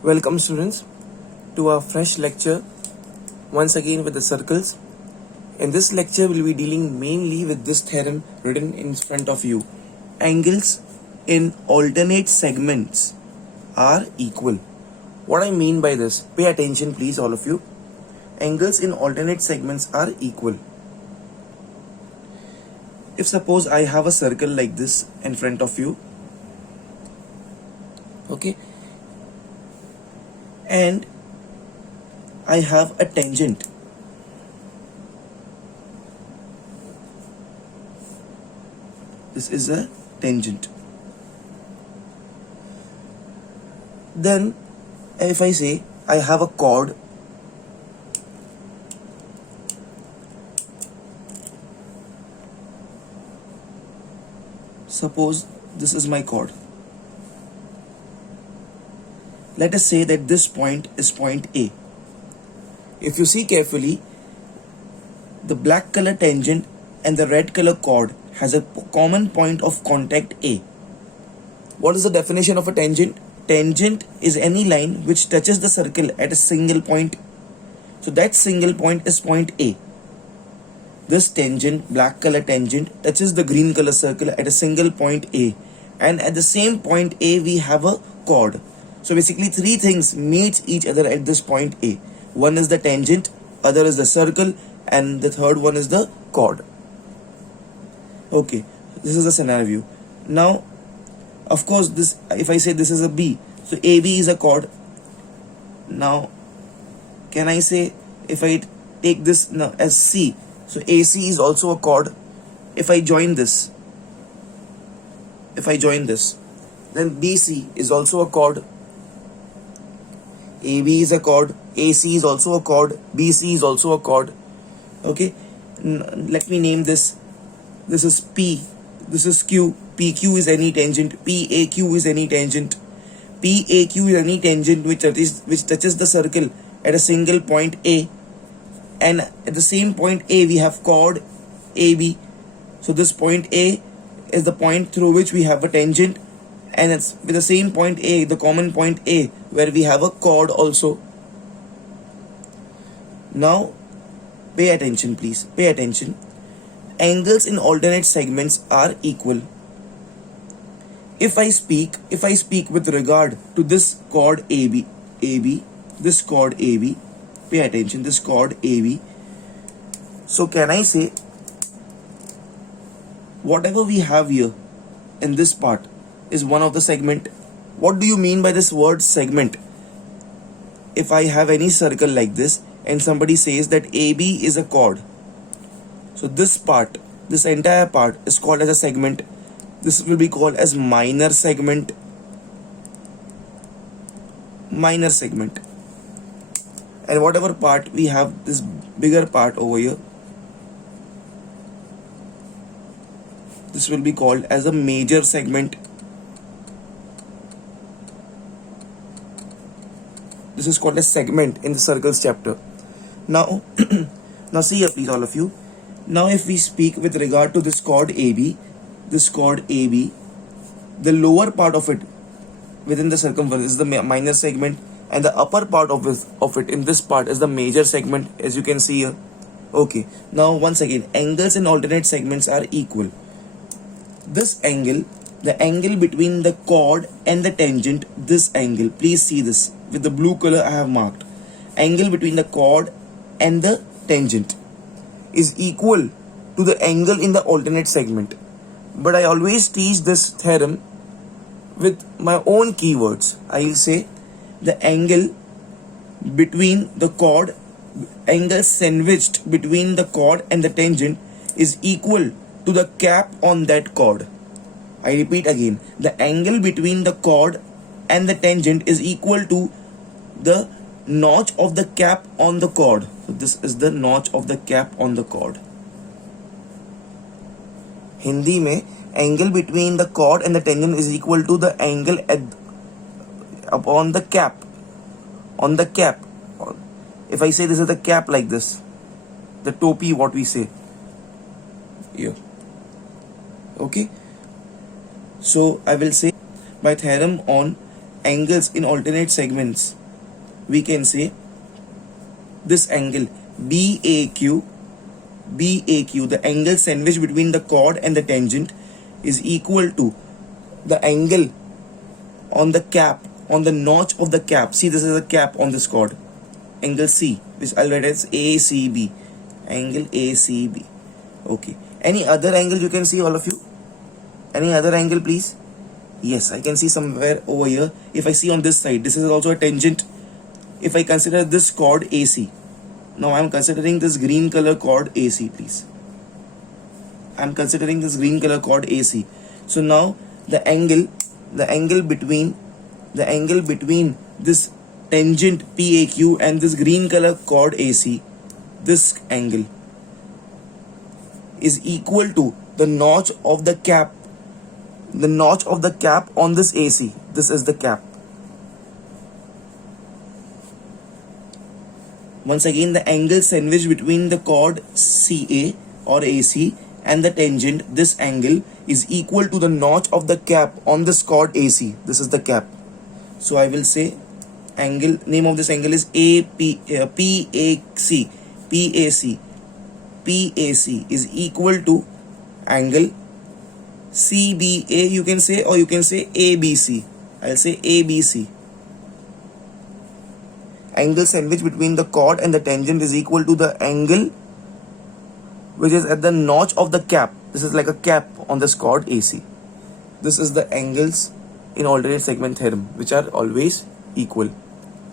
Welcome students to our fresh lecture once again with the circles. In this lecture we'll be dealing mainly with this theorem written in front of you. Angles in alternate segments are equal. What I mean by this, pay attention please all of you. Angles in alternate segments are equal. If suppose I have a circle like this in front of you, okay, and I have a tangent. This is a tangent. Then if I say I have a chord, suppose this is my chord. Let us say that this point is point A. If you see carefully, the black color tangent and the red color chord has a common point of contact A. What is the definition of a tangent? Tangent is any line which touches the circle at a single point. So that single point is point A. This tangent, black color tangent, touches the green color circle at a single point A. And at the same point A we have a chord. So basically three things meet each other at this point A. One is the tangent, other is the circle, and the third one is the chord. Okay, this is the scenario. Now, of course, this if I say this is a B, so AB is a chord. Now, can I say if I take this now as C, so AC is also a chord. If I join this, then BC is also a chord. AB is a chord, AC is also a chord, BC is also a chord. Okay, let me name this. This is P, this is Q, PQ is any tangent, PAQ is any tangent. PAQ is any tangent which touches the circle at a single point A, and at the same point A we have chord AB. So this point A is the point through which we have a tangent, and it's with the same point A, the common point A, where we have a chord also. Now pay attention please, pay attention. Angles in alternate segments are equal. If I speak with regard to this chord AB, this chord AB, pay attention, this chord AB. So can I say whatever we have here in this part is one of the segment. What do you mean by this word segment? If I have any circle like this and somebody says that AB is a chord, so this part, this entire part is called as a segment. This will be called as minor segment. Minor segment. And whatever part we have, this bigger part over here, this will be called as a major segment. This is called a segment in the circles chapter. Now, now see here please all of you. Now if we speak with regard to this chord AB, the lower part of it within the circumference is the minor segment, and the upper part of it in this part is the major segment, as you can see here. Okay, now once again, angles in alternate segments are equal. This angle, the angle between the chord and the tangent, this angle, please see this with the blue color I have marked. Angle between the chord and the tangent is equal to the angle in the alternate segment. But I always teach this theorem with my own keywords. I will say the angle between the chord, angle sandwiched between the chord and the tangent is equal to the cap on that chord. I repeat again, the angle between the chord and the tangent is equal to the notch of the cap on the chord. So this is the notch of the cap on the chord. Hindi में angle between the chord and the tangent is equal to the angle upon the cap, on the cap. If I say this is the cap like this, the topi, what we say here. Okay, so I will say my theorem on angles in alternate segments, we can say this angle BAQ, the angle sandwich between the chord and the tangent, is equal to the angle on the cap, on the notch of the cap. See, this is a cap on this chord. Angle C, which I'll write as ACB. Angle ACB. Okay. Any other angle you can see, all of you? Any other angle, please? Yes, I can see somewhere over here. If I see on this side, this is also a tangent. If I consider this chord AC, now I'm considering this green color chord AC, please. I'm considering this green color chord AC. So now the angle between this tangent PAQ and this green color chord AC, this angle is equal to the notch of the cap on this AC. This is the cap. Once again, the angle sandwich between the chord CA or AC and the tangent, this angle, is equal to the notch of the cap on this chord AC. This is the cap. So I will say angle, name of this angle is PAC is equal to angle CBA, you can say, or you can say ABC. I'll say ABC. Angle sandwich between the chord and the tangent is equal to the angle which is at the notch of the cap. This is like a cap on this chord AC. This is the angles in alternate segment theorem, which are always equal.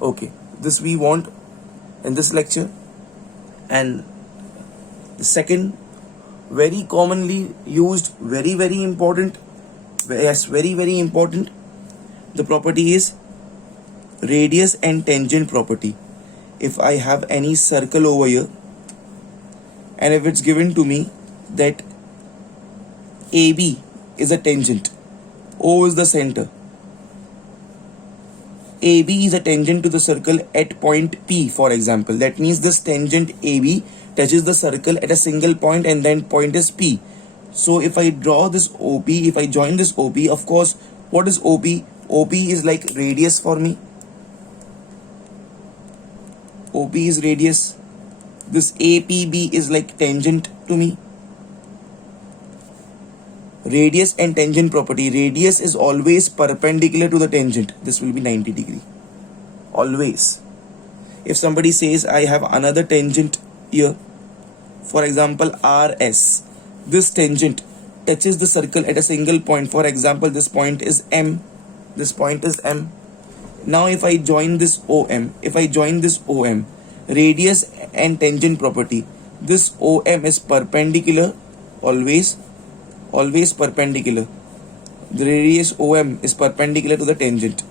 Okay, this we want in this lecture. And the second, very commonly used, very important, very important, the property is radius and tangent property. If I have any circle over here, and if it's given to me that AB is a tangent, O is the center, AB is a tangent to the circle at point P, for example. That means this tangent AB touches the circle at a single point, and then point is P. So if I draw this OP, if I join this OP, of course, what is OP? OP is like radius for me. OP is radius. This APB is like tangent to me. Radius and tangent property. Radius is always perpendicular to the tangent. This will be 90 degree. Always. If somebody says I have another tangent here, for example RS, this tangent touches the circle at a single point. For example, this point is M. This point is M. Now if I join this OM, radius and tangent property, this OM is perpendicular, always perpendicular. The radius OM is perpendicular to the tangent.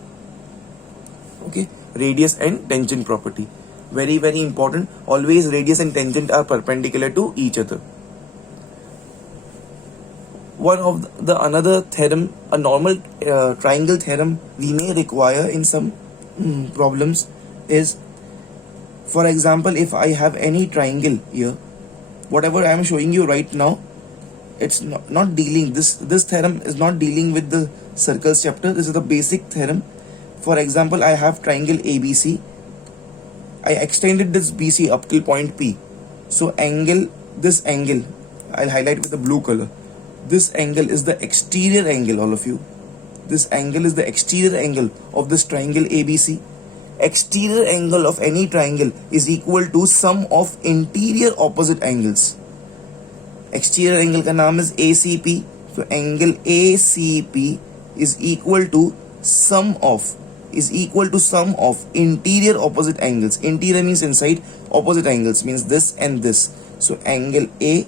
Okay, radius and tangent property, very important. Always radius and tangent are perpendicular to each other. One of the another theorem, a normal triangle theorem we may require in some problems is, for example, if I have any triangle here, whatever I am showing you right now, it's not dealing, this theorem is not dealing with the circles chapter. This is the basic theorem. For example, I have triangle ABC. I extended this BC up till point P. So this angle, I'll highlight with the blue color. This angle is the exterior angle, all of you. This angle is the exterior angle of this triangle ABC. Exterior angle of any triangle is equal to sum of interior opposite angles. Exterior angle का नाम is ACP. So angle ACP is equal to sum of interior opposite angles. Interior means inside, opposite angles means this and this. So angle A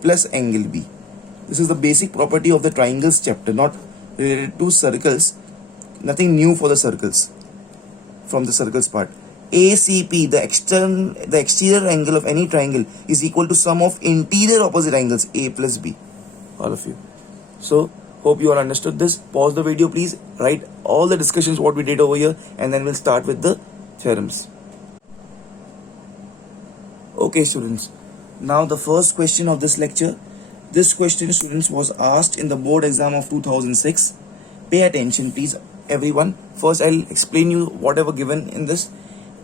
plus angle B. This is the basic property of the triangles chapter, not related to circles. Nothing new for the circles from the circles part. ACP, the exterior angle of any triangle, is equal to sum of interior opposite angles, A plus B. All of you. So hope you all understood this. Pause the video, please. Write all the discussions what we did over here, and then we'll start with the theorems. Okay, students. Now the first question of this lecture. This question, students, was asked in the board exam of 2006. Pay attention, please. everyone. First, I'll explain you whatever given in this.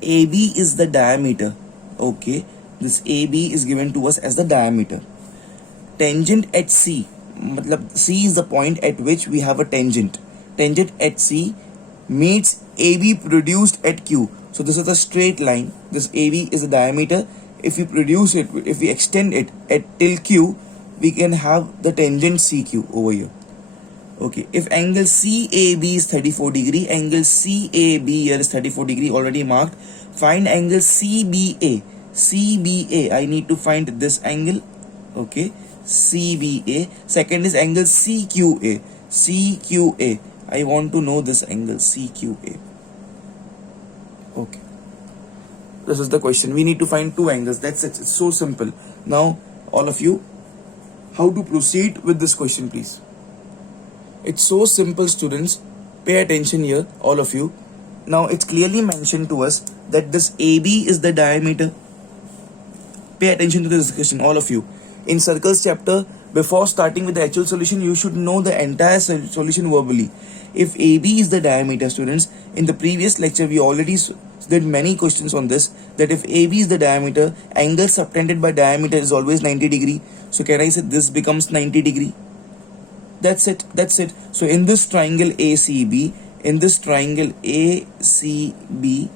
AB is the diameter. Okay, this AB is given to us as the diameter. Tangent at C, matlab C is the point at which we have a tangent. Tangent at C meets AB produced at Q. So this is a straight line. This AB is the diameter. If we produce it, if we extend it at till Q, we can have the tangent CQ over here. Okay, if angle CAB is 34 degree, angle CAB here is 34 degree already marked. Find angle CBA. CBA, I need to find this angle. Okay, CBA. Second is angle CQA. CQA, I want to know this angle CQA. Okay, this is the question. We need to find two angles. That's it. It's so simple. Now, all of you, how to proceed with this question, please? It's so simple, students. Pay attention here, all of you. Now, it's clearly mentioned to us that this AB is the diameter. Pay attention to this question, all of you. In circles chapter, before starting with the actual solution, you should know the entire solution verbally. If AB is the diameter, students, in the previous lecture, we already did many questions on this, that if AB is the diameter, angle subtended by diameter is always 90 degree. So can I say this becomes 90 degree? That's it. That's it. So in this triangle ACB, in this triangle ACB,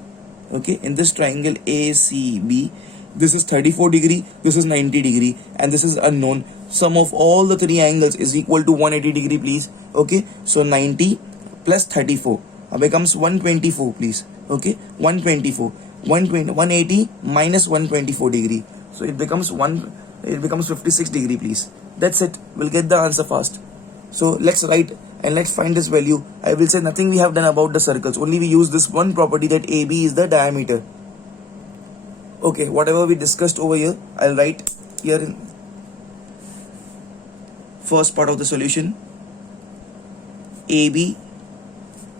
okay, in this triangle ACB, this is 34 degree, this is 90 degree, and this is unknown. Sum of all the three angles is equal to 180 degree, please. Okay, so 90 plus 34 becomes 124, please. Okay, 124, 180 minus 124 degree. So it becomes 56 degree, please. That's it. We'll get the answer fast. So let's write and let's find this value. I will say nothing we have done about the circles. Only we use this one property that AB is the diameter. Okay, whatever we discussed over here, I'll write here in first part of the solution. AB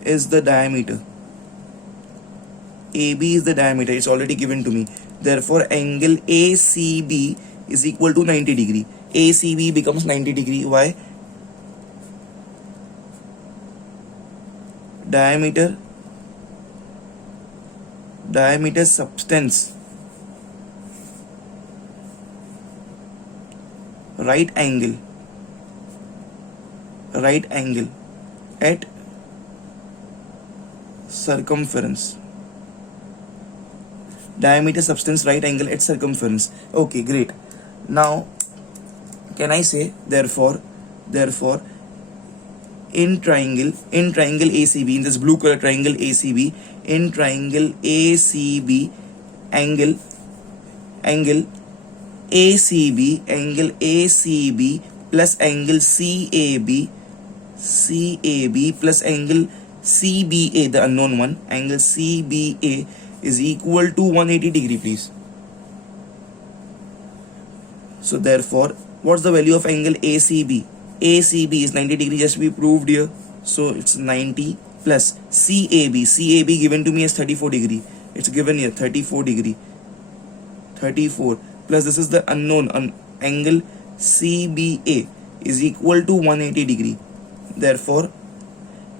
is the diameter. AB is the diameter. It's already given to me. Therefore, angle ACB is equal to 90 degree. ACB becomes 90 degree. Why? Diameter substance, right angle at circumference. Diameter substance, right angle at circumference. Okay, great. Now can I say therefore in triangle ACB, in this blue color triangle ACB, in triangle ACB, angle ACB plus angle CAB plus angle CBA, the unknown one, angle CBA is equal to 180 degree, please. So therefore, what's the value of angle ACB? ACB is 90 degree, just we proved here. So it's 90 plus CAB given to me as 34 degree. It's given here 34 degree. 34 plus this is the unknown angle CBA is equal to 180 degree. Therefore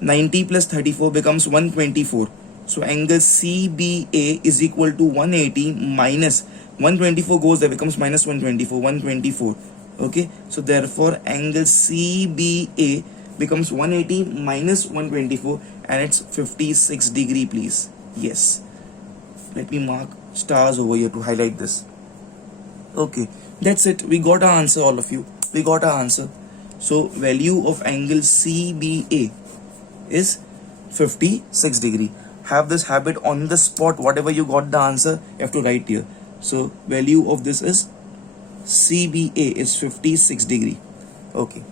90 plus 34 becomes 124. So angle CBA is equal to 180 minus 124 goes there, becomes minus 124. Okay, so therefore angle CBA becomes 180 minus 124 and it's 56 degree, please. Yes, let me mark stars over here to highlight this. Okay, that's it. We got our answer, all of you. We got our answer. So value of angle CBA is 56 degree. Have this habit on the spot. Whatever you got the answer, you have to write here. So value of this is CBA is 56 degree. Okay.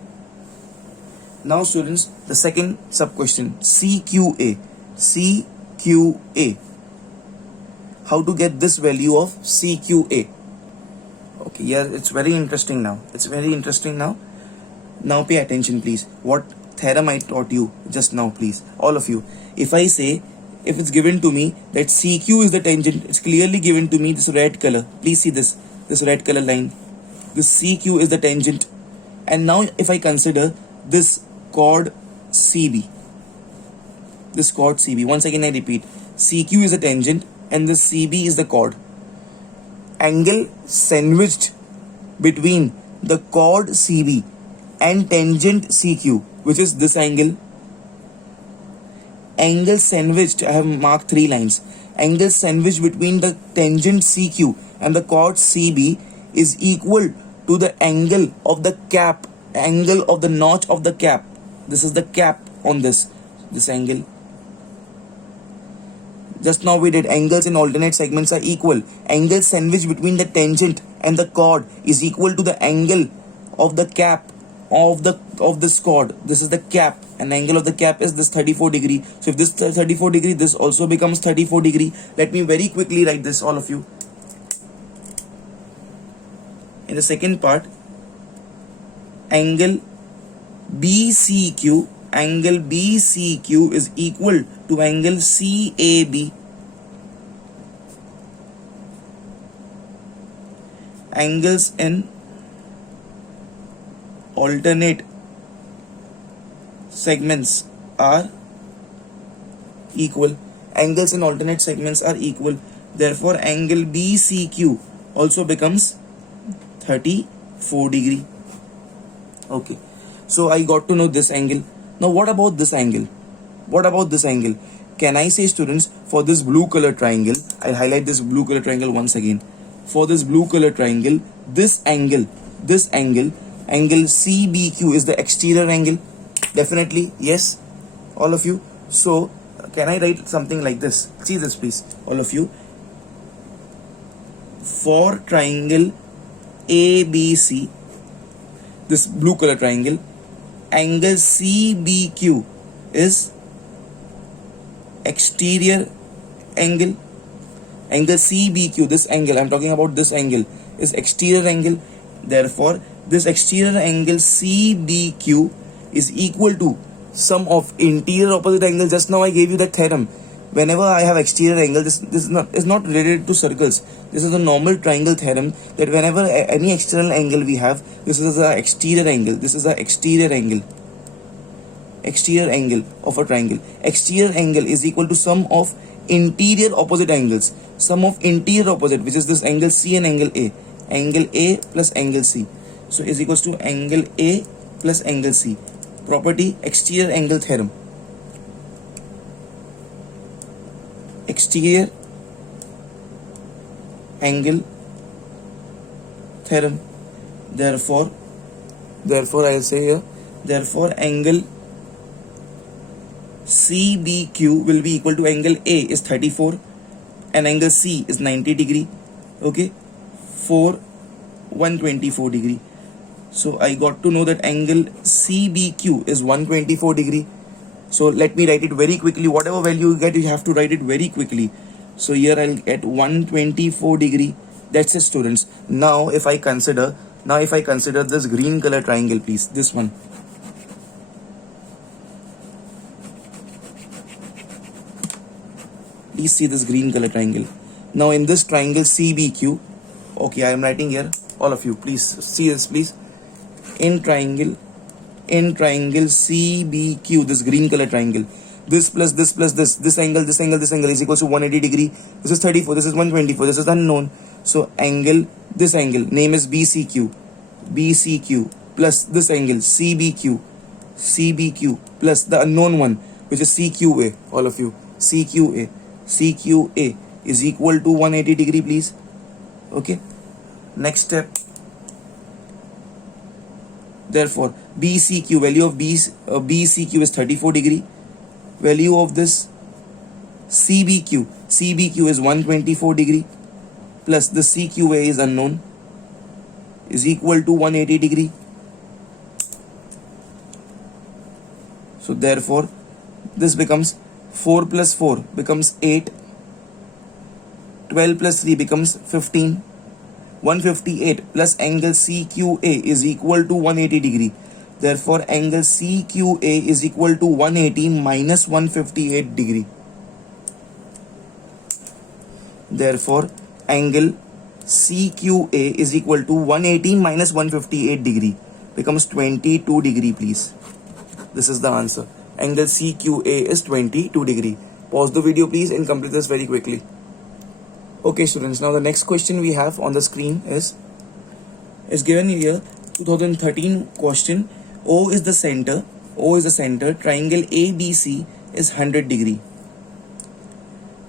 Now students, the second sub question, CQA. CQA. How to get this value of CQA? Okay, yeah, it's very interesting now. Now pay attention, please. What theorem I taught you just now, please. All of you. If I say, if it's given to me that CQ is the tangent, it's clearly given to me this red color. Please see this red color line. This CQ is the tangent. And now if I consider this chord CB. this chord CB. Once again I repeat, CQ is a tangent and this CB is the chord. Angle sandwiched between the chord CB and tangent CQ, which is this angle. Angle sandwiched, I have marked 3 lines. Angle sandwiched between the tangent CQ and the chord CB is equal to the angle of the cap, angle of the notch of the cap. This is the cap on this angle. Just now we did angles in alternate segments are equal. Angle sandwiched between the tangent and the chord is equal to the angle of the cap of this chord. This is the cap, and angle of the cap is this 34 degree. So if this 34 degree, this also becomes 34 degree. Let me very quickly write this, all of you. In the second part, angle BCQ is equal to angle CAB. Angles in alternate segments are equal. Angles in alternate segments are equal. Therefore, angle BCQ also becomes 34 degree. Okay. So I got to know this angle. Now what about this angle? What about this angle? Can I say, students, for this blue color triangle, I'll highlight this blue color triangle once again. For this blue color triangle, this angle, angle CBQ is the exterior angle. Definitely, yes, all of you. So can I write something like this? See this, please, all of you. For triangle ABC, this blue color triangle, angle CBQ is exterior angle. Angle CBQ, this angle, I'm talking about this angle, is exterior angle. Therefore, this exterior angle CBQ is equal to sum of interior opposite angles. Just now I gave you that theorem. Whenever I have exterior angle, this is not related to circles. This is a normal triangle theorem, that whenever any external angle we have, this is the exterior angle. This is the exterior angle. Exterior angle of a triangle. Exterior angle is equal to sum of interior opposite angles. Sum of interior opposite, which is this angle C and angle A. Angle A plus angle C. So is equals to angle A plus angle C. Property exterior angle theorem. Exterior angle theorem. Therefore I'll say here, therefore angle CBQ will be equal to angle A is 34 and angle C is 90 degree. Okay, for 124 degree. So I got to know that angle CBQ is 124 degree. So let me write it very quickly. Whatever value you get, you have to write it very quickly. So here I'll get 124 degree. That's it, students. Now if I consider this green color triangle, please, this one. Please see this green color triangle. Now in this triangle CBQ, okay, I am writing here. All of you, please see this, please. In triangle CBQ, this green color triangle, this plus this angle is equal to 180 degree. This is 34, this is 124, this is unknown. So angle, this angle, name is BCQ plus this angle CBQ plus the unknown one, which is CQA. All of you, CQA is equal to 180 degree, please. Okay, next step. Therefore BCQ, value of BCQ is 34 degree. Value of this CBQ is 124 degree plus the CQA is unknown, is equal to 180 degree. So therefore this becomes 4 plus 4 becomes 8, 12 plus 3 becomes 15. 158 plus angle CQA is equal to 180 degree. Therefore angle CQA is equal to 180 minus 158 degree. Therefore angle CQA is equal to 180 minus 158 degree, becomes 22 degree, please. This is the answer. angle CQA is 22 degree. Pause the video please and complete this very quickly. Okay students, now the next question we have on the screen is given here 2013 question. O is the center, triangle ABC is 100 degree.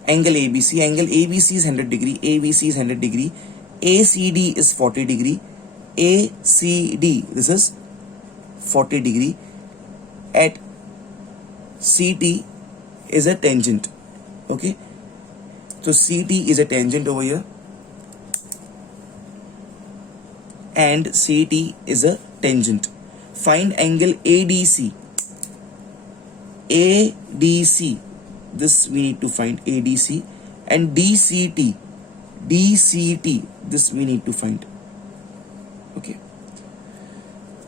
Angle ABC is 100 degree, ABC is 100 degree, ACD is 40 degree, ACD this is 40 degree, at CT is a tangent. Okay, so CT is a tangent over here and CT is a tangent. Find angle ADC. ADC, this we need to find ADC, and DCT, this we need to find. Okay,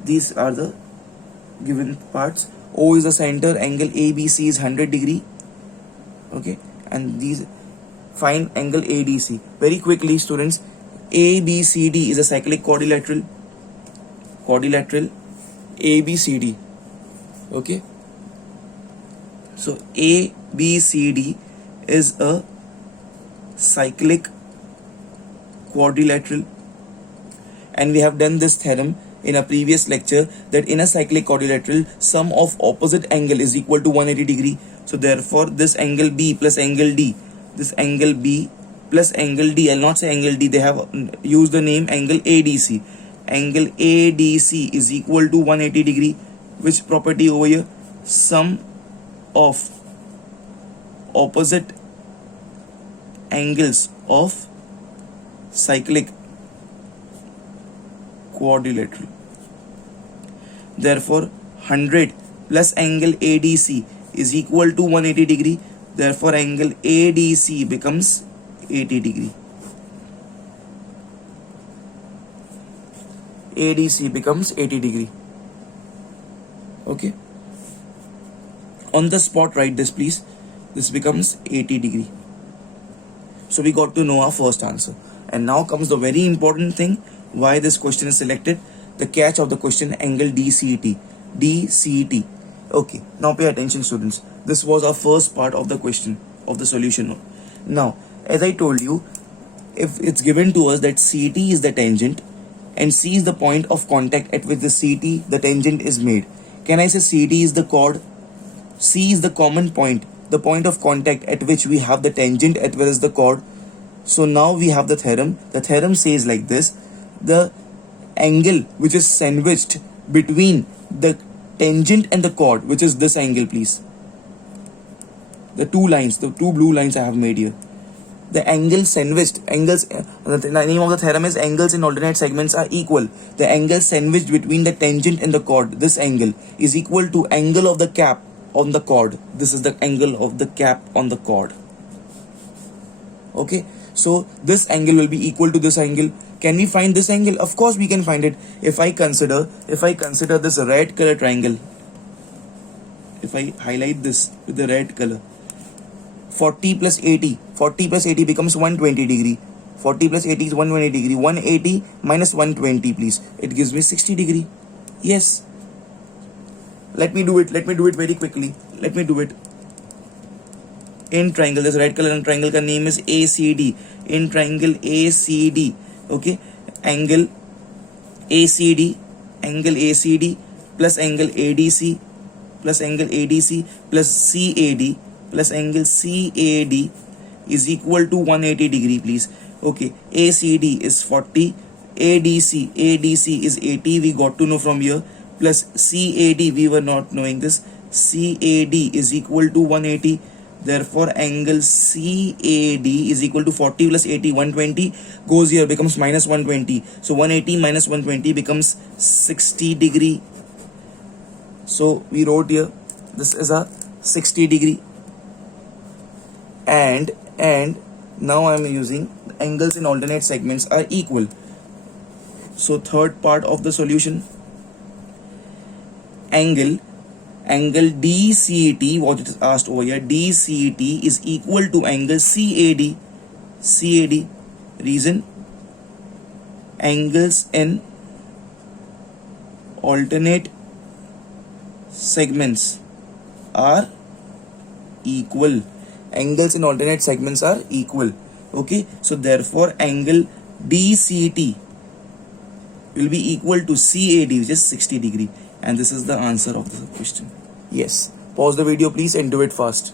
these are the given parts. O is the center, angle ABC is 100 degree. Okay, and these find angle ADC. Very quickly students, ABCD is a cyclic quadrilateral, ABCD. Okay, so ABCD is a cyclic quadrilateral, and we have done this theorem in a previous lecture that in a cyclic quadrilateral sum of opposite angle is equal to 180 degree. So therefore this angle B plus angle D, this angle B plus angle D, I'll not say angle D, they have used the name angle ADC. Angle ADC is equal to 180 degree. Which property over here? Sum of opposite angles of cyclic quadrilateral. Therefore 100 plus angle ADC is equal to 180 degree. Therefore angle ADC becomes 80 degree. ADC becomes 80 degree. Okay, on the spot write this please. This becomes 80 degree. So we got to know our first answer, and now comes the very important thing, why this question is selected. The catch of the question, angle DCT. Okay, now pay attention students. This was our first part of the question, of the solution. Now as I told you, if it's given to us that CT is the tangent and C is the point of contact at which the CT, the tangent, is made, can I say CT is the chord? C is the common point, the point of contact at which we have the tangent as well as the chord. So now we have the theorem. The theorem says like this: the angle which is sandwiched between the tangent and the chord, which is this angle please, the two lines, the two blue lines I have made here, the angle sandwiched, the name of the theorem is angles in alternate segments are equal. The angle sandwiched between the tangent and the chord, this angle, is equal to angle of the cap on the chord. This is the angle of the cap on the chord. Okay, so this angle will be equal to this angle. Can we find this angle? Of course we can find it. If I consider this red color triangle, if I highlight this with the red color, 40 plus 80 becomes 120 degree. 40 plus 80 is 120 degree. 180 minus 120 please, it gives me 60 degree. Yes, let me do it very quickly. Let me do it. In triangle, this red color triangle ka name is ACD. In triangle ACD, okay, angle ACD plus angle ADC plus angle ADC plus CAD plus angle CAD is equal to 180 degree please. Okay, ACD is 40, ADC is 80, we got to know from here, plus CAD, we were not knowing this, CAD is equal to 180. Therefore angle CAD is equal to 40 plus 80, 120 goes here, becomes minus 120. So 180 minus 120 becomes 60 degree. So we wrote here, this is a 60 degree. And now I am using angles in alternate segments are equal. So third part of the solution, angle DCT, what it is asked over here, DCT is equal to angle CAD. Reason, angles in alternate segments are equal. Angles in alternate segments are equal. Okay, so therefore angle DCT will be equal to CAD, which is 60 degree, and this is the answer of the question. Yes, pause the video please and do it fast.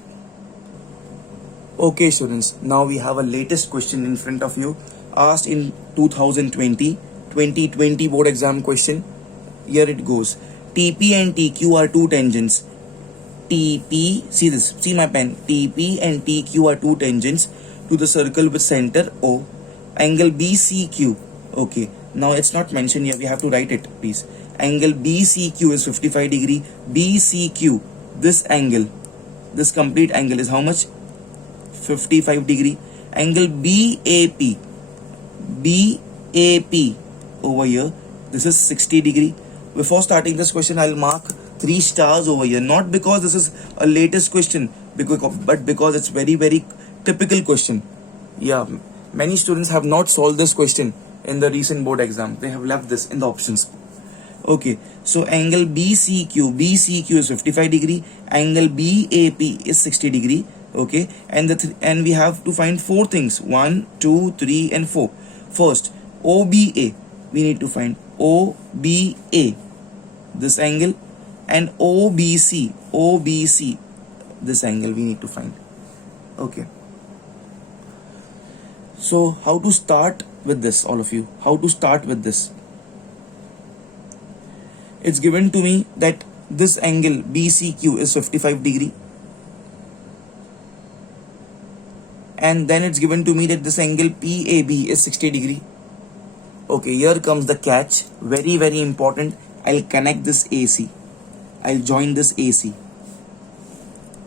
Okay students, now we have a latest question in front of you, asked in 2020 board exam question. Here it goes. TP and TQ are two tangents. TP, see this, see my pen. TP and TQ are two tangents to the circle with center O. Angle BCQ. Okay, now it's not mentioned here, we have to write it please. Angle BCQ is 55 degree. BCQ, this angle, this complete angle is how much? 55 degree. Angle BAP, BAP over here, this is 60 degree. Before starting this question, I'll mark 3 stars over here, not because this is a latest question, but because it's very typical question. Yeah, many students have not solved this question in the recent board exam. They have left this in the options. Okay, so angle BCQ is 55 degree, angle BAP is 60 degree. Okay, and we have to find 4 things, 1, 2, 3 and 4. First, OBA, we need to find OBA, this angle, and OBC, this angle we need to find. Okay, so how to start with this, all of you? How to start with this? It's given to me that this angle BCQ is 55 degree, and then it's given to me that this angle PAB is 60 degree. Okay, here comes the catch, very important. I'll connect this AC, I'll join this AC.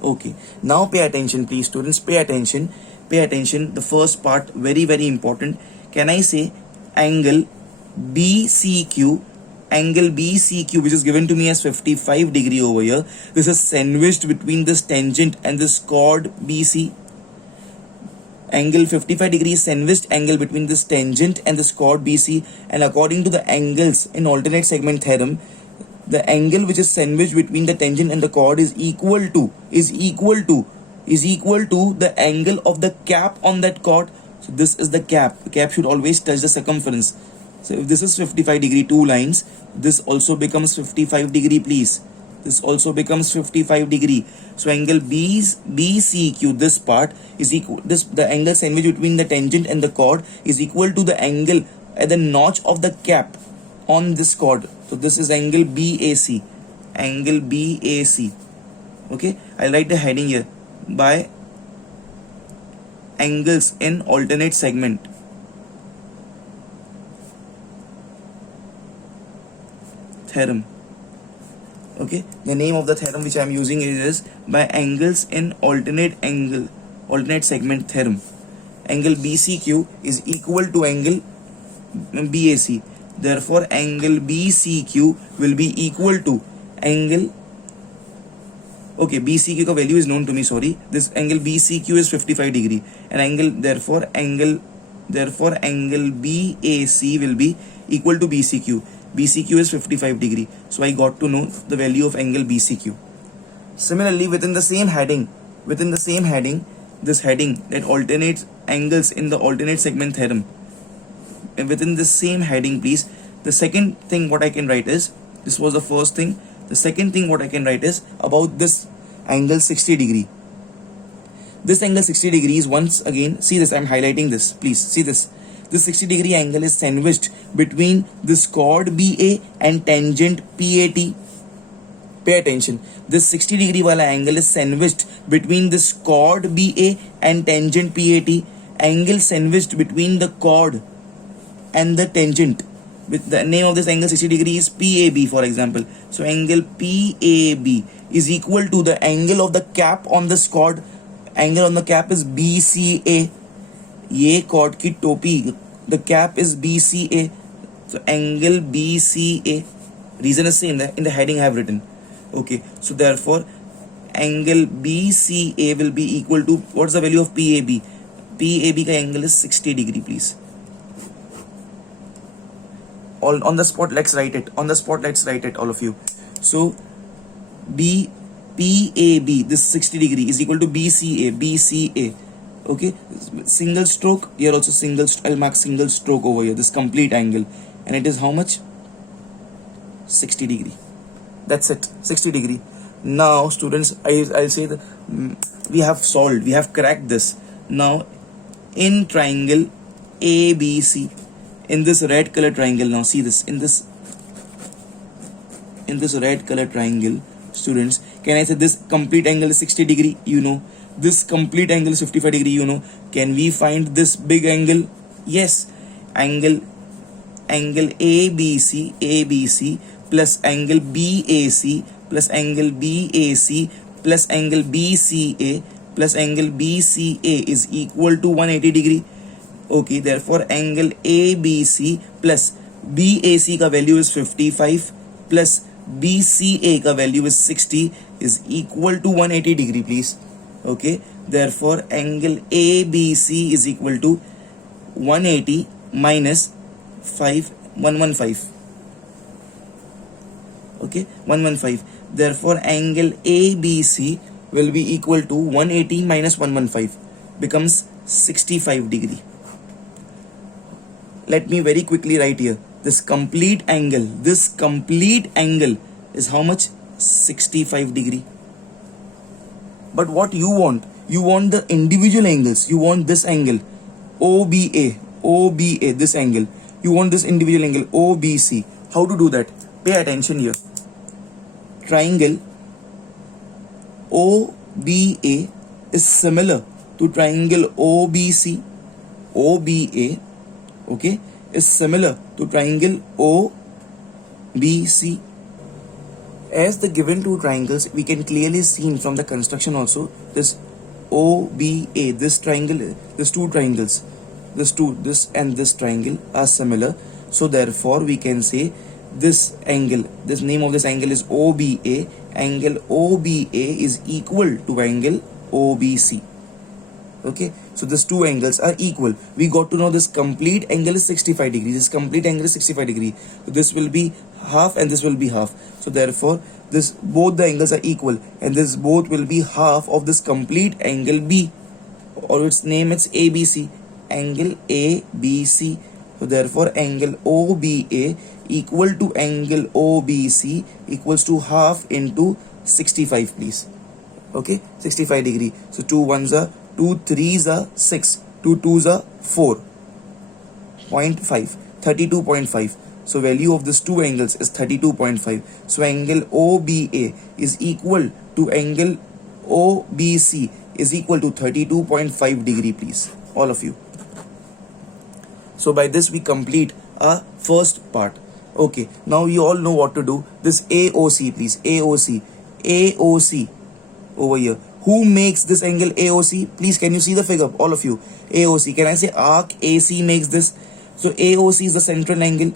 Okay, now pay attention please students, pay attention. The first part, very important. Can I say angle BCQ, which is given to me as 55 degree over here, this is sandwiched between this tangent and this chord BC. Angle 55 degree is sandwiched angle between this tangent and this chord BC, and according to the angles in alternate segment theorem, the angle which is sandwiched between the tangent and the chord is equal to the angle of the cap on that chord. So this is the cap. The cap should always touch the circumference. So if this is 55 degree, 2 lines, this also becomes 55 degree please. This also becomes 55 degree. So angle BCQ, this part is equal, the angle sandwiched between the tangent and the chord is equal to the angle at the notch of the cap on this chord. So this is angle BAC. Okay, I'll write the heading here, by angles in alternate segment. Theorem. Okay, the name of the theorem which I am using is by angles in alternate segment theorem. Angle BCQ is equal to angle BAC. Therefore, angle BCQ will be equal to angle. Okay, BCQ ka value is known to me. Sorry, this angle BCQ is 55 degree, and therefore angle BAC will be equal to BCQ. BCQ is 55 degree. So I got to know the value of angle BCQ. Similarly, within the same heading, this heading that alternates angles in the alternate segment theorem, within the same heading please, the second thing what I can write is, this was the first thing, the second thing what I can write is about this angle 60 degree. This angle 60 degrees, once again, see this, I'm highlighting this, please see this. This 60 degree angle is sandwiched between this chord BA and tangent PAT. Pay attention. This 60 degree wala angle is sandwiched between this chord BA and tangent PAT. Angle sandwiched between the chord and the tangent. With the name of this angle 60 degree is PAB, for example. So angle PAB is equal to the angle of the cap on this chord. Angle on the cap is BCA. ये chord की टोपी, the cap is BCA. So angle BCA, reason is same in the heading I have written. Okay, so therefore angle BCA will be equal to, what's the value of PAB? PAB ka angle is 60 degree please. On the spot let's write it, all of you. So PAB, this 60 degree is equal to BCA. Okay, single stroke here also, I'll mark single stroke over here, this complete angle, and it is how much? 60 degree. That's it, 60 degree. Now students, I'll say that we have cracked this. Now in triangle ABC, in this red color triangle, now see this, in this red color triangle, students, can I say this complete angle is 60 degree? You know, this complete angle is 55 degree. You know, can we find this big angle? Yes, angle ABC plus angle BAC plus angle BAC plus angle BCA plus angle BCA is equal to 180 degree. Okay, therefore angle ABC plus BAC का value is 55 plus BCA का value is 60 is equal to 180 degree, please. Okay, therefore angle ABC is equal to 180 minus 115. Okay, 115. Therefore angle ABC will be equal to 180 minus 115, becomes 65 degree. Let me very quickly write here, this complete angle is how much? 65 degree. But what you want the individual angles. You want this angle OBA, this angle. You want this individual angle OBC. How to do that? Pay attention here. Triangle OBA is similar to triangle OBC. OBA, okay, is similar to triangle OBC. As the given two triangles, we can clearly see from the construction also, this OBA, this triangle, these two triangles, this and this triangle are similar. So therefore we can say this angle, this name of this angle is OBA. Angle OBA is equal to angle OBC. Okay, so these two angles are equal. We got to know this complete angle is 65 degree. This complete angle is 65 degree. So this will be half and this will be half. So therefore this both the angles are equal, and this both will be half of this complete angle B, or its name is ABC. Angle ABC. So therefore angle OBA equal to angle OBC equals to half into 65, please. Okay, 65 degree. So 2 1s are 2 3s are 6, 2 2s are 4, 0.5, 32.5. So value of these two angles is 32.5. So angle OBA is equal to angle OBC is equal to 32.5 degree, please, all of you. So by this we complete our first part. Okay, now you all know what to do. This AOC, please, AOC over here. Who makes this angle AOC? Please, can you see the figure, all of you? AOC, can I say arc AC makes this? So AOC is the central angle.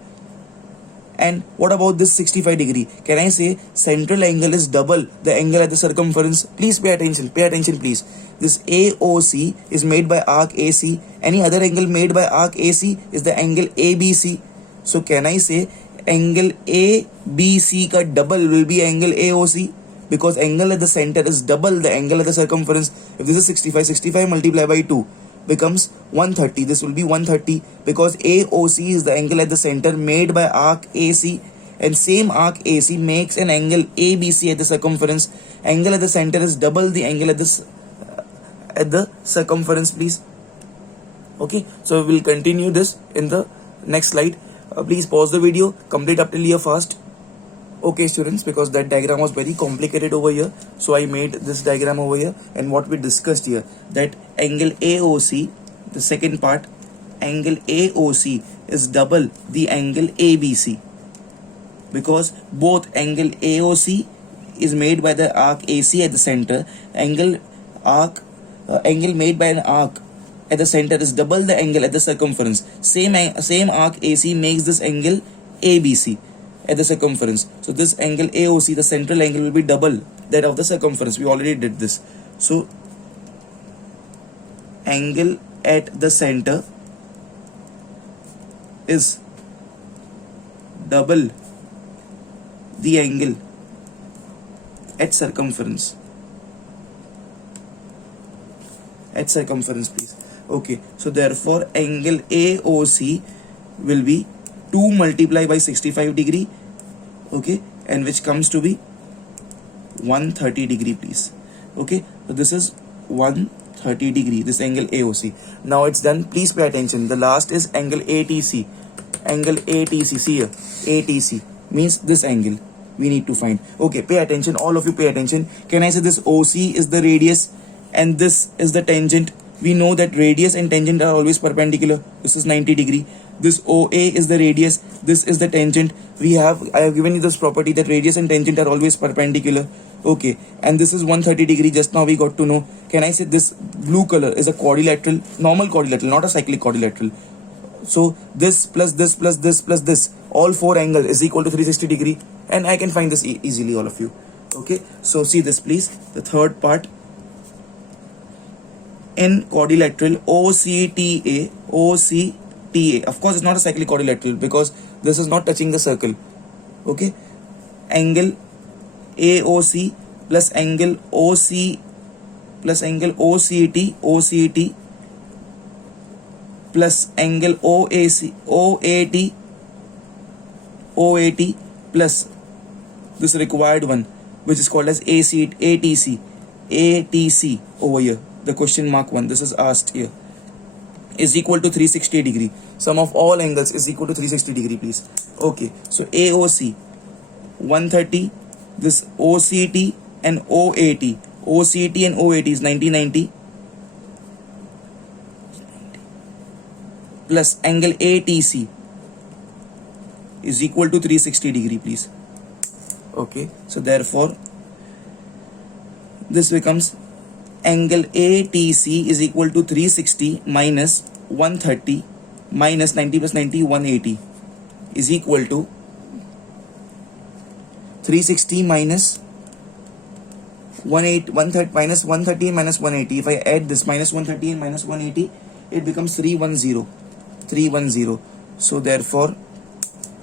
And what about this 65 degree? Can I say central angle is double the angle at the circumference? Please pay attention please. This AOC is made by arc AC. Any other angle made by arc AC is the angle ABC. So can I say angle ABC ka double will be angle AOC? Because angle at the center is double the angle at the circumference. If this is 65 multiplied by 2 becomes 130. This will be 130 because AOC is the angle at the center made by arc AC, and same arc AC makes an angle ABC at the circumference. Angle at the center is double the angle at the circumference, please. Okay, so we will continue this in the next slide. Please pause the video, complete up till here fast. Okay students, because that diagram was very complicated over here, so I made this diagram over here. And what we discussed here, that angle AOC, the second part, angle AOC is double the angle ABC, because both angle AOC is made by the arc AC at the center. Angle made by an arc at the center is double the angle at the circumference. Same arc AC makes this angle ABC at the circumference. So this angle AOC, the central angle, will be double that of the circumference. We already did this. So angle at the center is double the angle at circumference. At circumference, please. Okay, so therefore angle AOC will be 2 multiplied by 65 degree, okay, and which comes to be 130 degree, please. Okay, so this is 130 degree, this angle AOC. Now it's done. Please pay attention. The last is angle ATC. Angle ATC, see here, ATC means this angle we need to find. Okay, pay attention, all of you pay attention. Can I say this OC is the radius and this is the tangent? We know that radius and tangent are always perpendicular. This is 90 degree. This OA is the radius, this is the tangent. I have given you this property that radius and tangent are always perpendicular. Okay, and this is 130 degree. Just now we got to know. Can I say this blue color is a quadrilateral, normal quadrilateral, not a cyclic quadrilateral? So this plus this plus this plus this, all four angles is equal to 360 degree, and I can find this easily, all of you. Okay, so see this please, the third part. In quadrilateral OCTA, of course it's not a cyclic quadrilateral because this is not touching the circle. Okay, angle AOC plus angle OC plus angle OCT plus angle OAT plus this required one, which is called as ATC over here, the question mark one, this is asked here, is equal to 360 degree. Sum of all angles is equal to 360 degree, please. Okay, so AOC 130, this OCT and OAT is 90 plus angle ATC is equal to 360 degree, please. Okay, so therefore this becomes angle ATC is equal to 360 minus 130 minus 90 plus 90, 180 is equal to 360 minus 130 minus 130 and minus 180. If I add this minus 130 and minus 180, it becomes 310. So therefore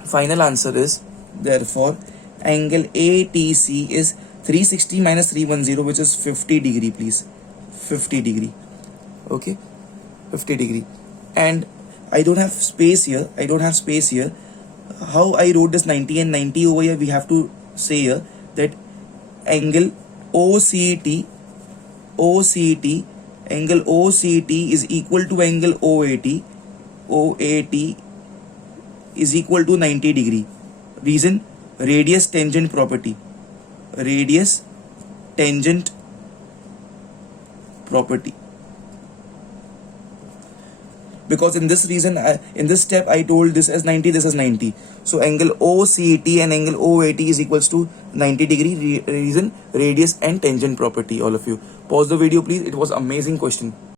final answer is, therefore angle ATC is 360 minus 310, which is 50 degree, please. 50 degree. Okay, 50 degree. And I don't have space here. How I wrote this 90 and 90 over here, we have to say here that angle OCT is equal to angle OAT is equal to 90 degree. Reason, radius tangent property. Because in this step I told this as 90, this is 90. So angle OCT and angle OAT is equals to 90 degree. Reason, radius and tangent property, all of you. Pause the video please, it was amazing question.